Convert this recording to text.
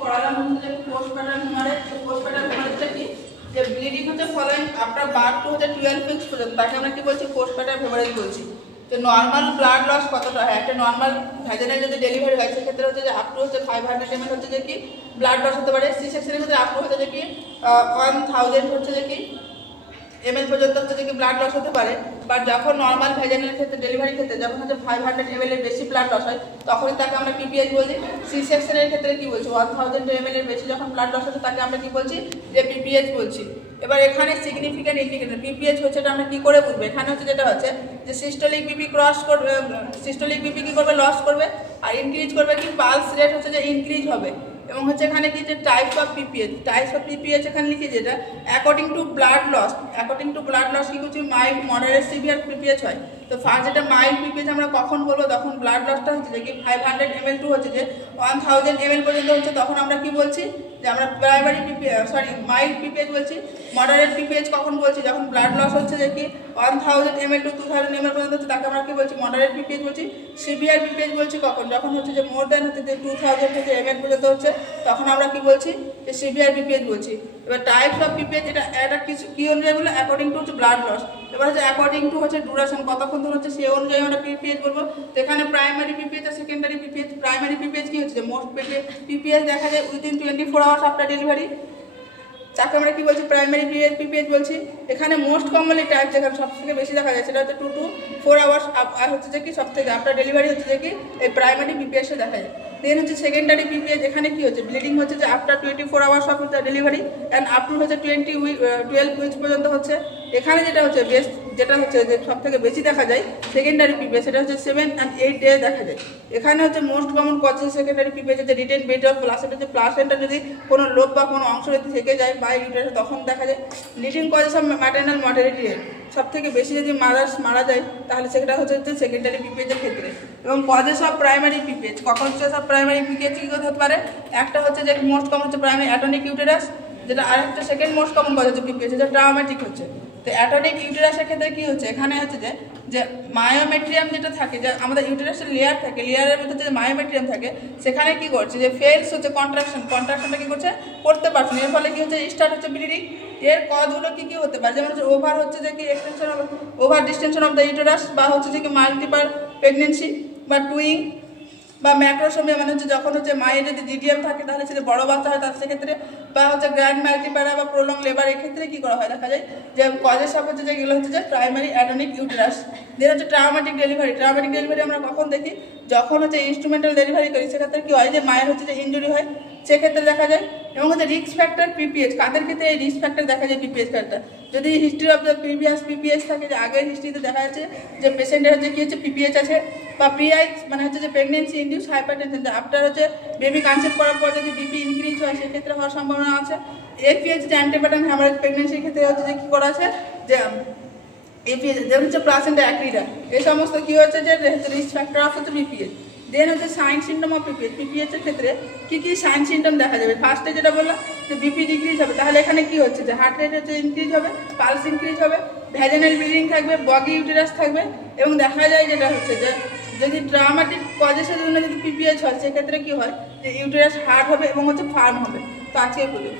পড়ালাম হচ্ছে postpartum haemorrhage. Postpartum হেমারেজটা কি, যে ব্লিডিং হচ্ছে ফলোইং আফটার বার্থ টু হচ্ছে 12 উইকস পর্যন্ত, তাকে আমরা কি বলছি পোস্টপার্টাম হেমারেজ বলছি। যে নর্মাল ব্লাড লস কতটা হয়, একটা নর্মাল ভ্যাজাইনাল যদি ডেলিভারি হয় সেক্ষেত্রে হচ্ছে যে আপ টু হচ্ছে 500 ml হচ্ছে যে কি ব্লাড লস হতে পারে। সি সেকশনের ক্ষেত্রে আপ টু হচ্ছে যে কি 1000 হচ্ছে যে কি ml পর্যন্ত হচ্ছে যে কি ব্লাড লস হতে পারে। বাট যখন নর্মাল ভ্যাজাইনাল ক্ষেত্রে ডেলিভারির ক্ষেত্রে যখন হচ্ছে 500 ml এর বেশি ব্লাড লস হয় তখনই তাকে আমরা পিপিএইচ বলছি। সি সেকশনের ক্ষেত্রে কি বলছি 1000 ml এর বেশি যখন ব্লাড লস হচ্ছে তাকে আমরা কি বলছি যে পিপিএইচ বলছি। এবার এখানে সিগনিফিক্যান্ট ইন্ডিকেটর পিপিএইচ হচ্ছে এটা আমরা কি করে বুঝবো, এখানে হচ্ছে যেটা হচ্ছে যে সিস্টোলিক বিপি ক্রস করবে, সিস্টোলিক বিপি কি করবে লস করবে, আর ইনক্রিজ করবে কি পালস রেট হচ্ছে যে ইনক্রিজ হবে। এবং হচ্ছে এখানে কি যে টাইপস অফ পিপিএইচ এখানে লিখি যেটা অ্যাকর্ডিং টু ব্লাড লস কি হচ্ছে মাইল্ড মডারেট সিভিয়ার পিপিএইচ হয়। তো ফার্স্ট যেটা মাইল্ড পিপিএইচ আমরা কখন বলবো, তখন ব্লাড লসটা হচ্ছে যে কি 500 ml টু হচ্ছে যে 1000 ml পর্যন্ত হচ্ছে, তখন আমরা কি বলছি যে আমরা প্রাইমারি মাইল্ড পিপিএইচ বলছি। মডারেট পিপিএইচ কখন বলছি, যখন ব্লাড লস হচ্ছে যে কি 1000 ml টু 2000 ml পর্যন্ত হচ্ছে তাকে আমরা কি বলছি মডারেট পিপিএইচ বলছি। সিভিয়ার পিপিএইচ বলছি কখন, যখন হচ্ছে যে মোর দ্যান হচ্ছে যে 2000 থেকে ml পর্যন্ত হচ্ছে তখন আমরা কি বলছি যে সিভিয়ার পিপিএইচ বলছি। এবার টাইপস অফ পিপিএইচ এটা কিছু কি অনুযায়ী বলে অ্যাকর্ডিং টু হচ্ছে ব্লাড লস। এবার হচ্ছে অ্যাকর্ডিং টু হচ্ছে ডুরেশন কতক্ষণ ধরে হচ্ছে সেই অনুযায়ী আমরা পিপিএইচ বলবো। তো এখানে প্রাইমারি পিপিএইচ আর সেকেন্ডারি পিপিএইচ। প্রাইমারি পিপিএইচ কি হচ্ছে যে মোস্ট পিপিএইচ দেখা যায় উইদিন 24 আওয়ার্স আফটার ডেলিভারি, তাকে আমরা কি বলছি প্রাইমারি পিপিএইচ বলছি। এখানে মোস্ট কমনলি টাইপ যেখানে সব থেকে বেশি দেখা যায় সেটা হচ্ছে 2 to 4 আওয়ার্স আর হচ্ছে যে কি সব থেকে আফটার ডেলিভারি হচ্ছে যে কি এই প্রাইমারি পিপিএইচে দেখা যায়। দেন হচ্ছে সেকেন্ডারি পিপিএইচ, এখানে কি হচ্ছে ব্লিডিং হচ্ছে যে after 24 hours of delivery and up to হচ্ছে 12 উইকস পর্যন্ত হচ্ছে। এখানে যেটা হচ্ছে বেস্ট যেটা হচ্ছে যে সব থেকে বেশি দেখা যায় সেকেন্ডারি পিপিএইচ, সেটা হচ্ছে 7 and 8 ডে দেখা যায়। এখানে হচ্ছে most common cause secondary PPH হচ্ছে রিটেন বেড অফ প্লাসেন্টা, হচ্ছে প্লাসেন্টা যদি কোনো লোভ বা কোনো অংশ যদি থেকে যায় বা ইউটেরাস তখন দেখা যায়। Leading causes of maternal mortality rate, সব থেকে বেশি যদি মারা যায় তাহলে সেটা হচ্ছে সেকেন্ডারি পিপিএইচের ক্ষেত্রে। এবং কজেস অফ প্রাইমারি পিপিএইচ, কখন হচ্ছে সব প্রাইমারি পিপিএইচ কী হতে পারে, একটা হচ্ছে যে মোস্ট কমন হচ্ছে প্রাইমারি অ্যাটনিক ইউটেরাস, যেটা আরেকটা সেকেন্ড মোস্ট কমন কজ হচ্ছে পিপিএইচ যেটা ট্রাউমেটিক হচ্ছে। তো অ্যাটনিক ইউটেরাসের ক্ষেত্রে কী হচ্ছে, এখানে হচ্ছে যে মায়োমেট্রিয়াম যেটা থাকে, যে আমাদের ইউটেরাসের লেয়ার থাকে, লেয়ারের মধ্যে যে মায়োমেট্রিয়াম থাকে সেখানে কি করছে যে ফেলস হচ্ছে কন্ট্রাকশনটা কি করছে করতে পারছে না, এর ফলে কি হচ্ছে স্টার্ট হচ্ছে ব্লিডিং। এর কজগুলো কি কি হতে পারে, যেমন হচ্ছে ওভার হচ্ছে যে কি extension of over distinction of the uterus, বা হচ্ছে যে কি মাল্টিপাল প্রেগনেন্সি, বা টুইং, বা ম্যাক্রোসোমিয়া মানে হচ্ছে যখন হচ্ছে মায়ের যদি জিডিএম থাকে তাহলে সেটা বড় বাচ্চা হয় তার সেক্ষেত্রে, বা হচ্ছে গ্র্যান্ড মাল্টিপ্যারা বা প্রলং লেবার এক্ষেত্রে কী করা হয় দেখা যায় যে কজের সব হচ্ছে যেগুলো হচ্ছে যে প্রাইমারি অ্যাটনিক ইউটেরাস। দেন হচ্ছে ট্রাউমেটিক ডেলিভারি আমরা কখন দেখি, যখন হচ্ছে ইনস্ট্রুমেন্টাল ডেলিভারি করি সেক্ষেত্রে কী হয় যে মায়ের হচ্ছে যে ইনজুরি হয় সেক্ষেত্রে দেখা যায়। এবং হচ্ছে রিস্ক ফ্যাক্টর পিপিএইচ, কাদের ক্ষেত্রে এই রিস্ক ফ্যাক্টর দেখা যায় পিপিএইচ ফ্যাক্টর, যদি history of the previous PPH থাকে, যে আগের হিস্ট্রিতে দেখা যাচ্ছে যে পেশেন্টের হচ্ছে কী হচ্ছে পিপিএইচ আছে, বা প্রিআই মানে হচ্ছে যে প্রেগনেন্সি ইনডিউস হাইপারটেনশন, যে আফটার হচ্ছে বেবি কনসেপ্ট করার পর যদি বিপি ইনক্রিজ হয় সেক্ষেত্রে হওয়ার সম্ভাবনা আছে। এপিএইচ যে অ্যান্টিপ্যাটার্ন হ্যামারেজ প্রেগনেন্সির ক্ষেত্রে হচ্ছে যে কী করা আছে যে এপিএইচ, যেমন হচ্ছে প্লাসেন্টা অ্যাক্রিডা, এই সমস্ত কী হচ্ছে যে রিস্ক ফ্যাক্টর অফ হচ্ছে পিপিএইচ। দেন হচ্ছে সাইন সিমটম অফ পিপিএইচের ক্ষেত্রে কী কী সাইন সিমটম দেখা যাবে। ফার্স্টে যেটা বললাম যে বিপি ডিক্রিজ হবে, তাহলে এখানে কী হচ্ছে যে হার্ট রেট হচ্ছে ইনক্রিজ হবে, পালস ইনক্রিজ হবে, ভ্যাজাইনাল ব্লিডিং থাকবে, বগি ইউটেরাস থাকবে। এবং দেখা যায় যেটা হচ্ছে যে যদি ট্রাউমেটিক কজেসের জন্য যদি পিপিএইচ হয় সেক্ষেত্রে কী হয় যে ইউটেরাস হার্ড হবে এবং হচ্ছে ফার্ম হবে। তো আজকে বলি।